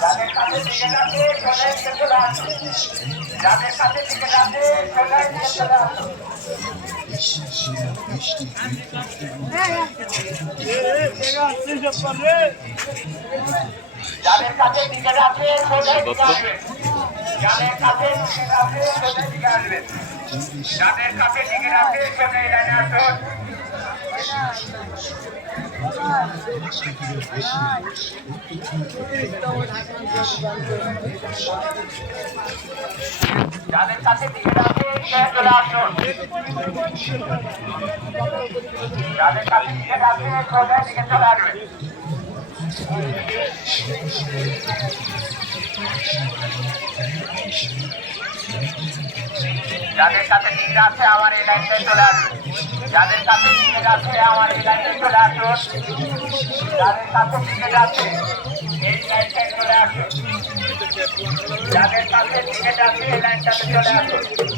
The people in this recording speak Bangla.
যাদের কাছে টিকে যাচ্ছে সোজাই দিকে চলে আসুন। যাদের কাছে টিকে যাচ্ছে সোজাই দিকে চলে আসুন। যাদের কাছে টিকে যাচ্ছে সোজাই দিকে আসবেন। যাদের কাছে টিকে যাচ্ছে সোজাই দিকে আসবেন। যাদের কাছে টিকে যাচ্ছে সোজাই লাইনে আসুন। যাদের কাছে টিকিট আছে চলে আসুন। যাদের কাছে টিকিট আছে সোজা দিকে চলে আসবেন। যাদের কাছে টিকিট আছে আমার এই লাইনটায় চলে আসুন। যাদের কাছে টিকিট আছে আমার এই লাইনটায় চলে আসুন। যাদের কাছে টিকিট আছে এই লাইনটায় চলে আসুন। যাদের কাছে টিকিট আছে এই লাইনটাতে চলে আসুন।